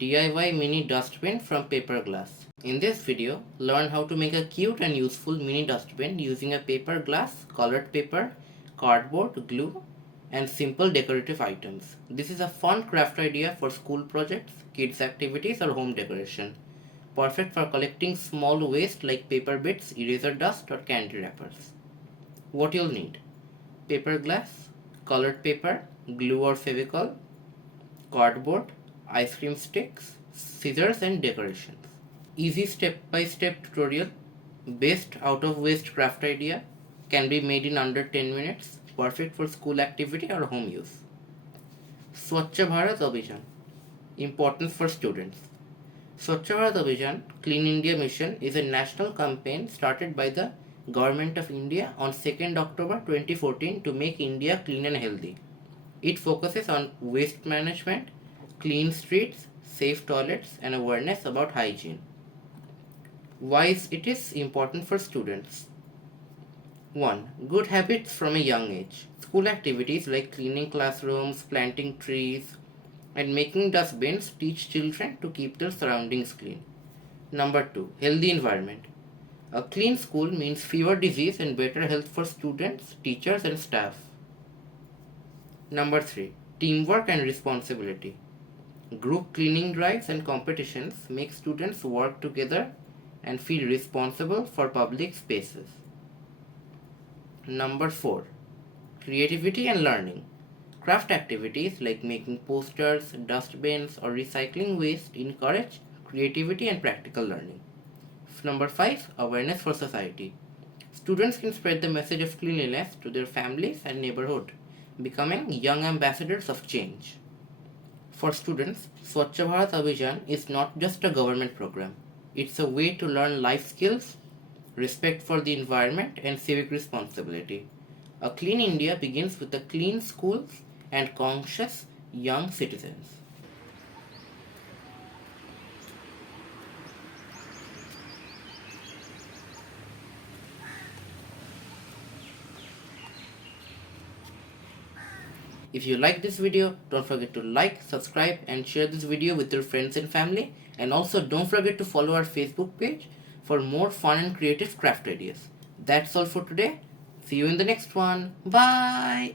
DIY mini dustbin from paper glass. In this video, learn how to make a cute and useful mini dustbin using a paper glass, colored paper, cardboard, glue, and simple decorative items. This is a fun craft idea for school projects, kids activities, or home decoration. Perfect for collecting small waste like paper bits, eraser dust, or candy wrappers. What you'll need: paper glass, colored paper, glue or fevicol, cardboard, ice cream sticks, scissors, and decorations. Easy step-by-step tutorial based out of waste craft idea, can be made in under 10 minutes, perfect for school activity or home use. Swachh Bharat Abhiyan, importance for students. Swachh Bharat Abhiyan, Clean India Mission, is a national campaign started by the Government of India on 2nd October 2014 to make India clean and healthy. It focuses on waste management, clean streets, safe toilets, and awareness about hygiene. Why is it important for students? 1. Good habits from a young age. School activities like cleaning classrooms, planting trees, and making dustbins teach children to keep their surroundings clean. Number 2. Healthy environment. A clean school means fewer disease and better health for students, teachers, and staff. Number 3. Teamwork and responsibility. Group cleaning drives and competitions make students work together and feel responsible for public spaces. Number 4. Creativity and learning. Craft activities like making posters, dustbins, or recycling waste encourage creativity and practical learning. Number 5. Awareness for society. Students can spread the message of cleanliness to their families and neighborhood, becoming young ambassadors of change. For students, Swachh Bharat Abhiyan is not just a government program. It's a way to learn life skills, respect for the environment, and civic responsibility. A clean India begins with the clean schools and conscious young citizens. If you like this video, don't forget to like, subscribe, and share this video with your friends and family. And also don't forget to follow our Facebook page for more fun and creative craft ideas. That's all for today. See you in the next one. Bye!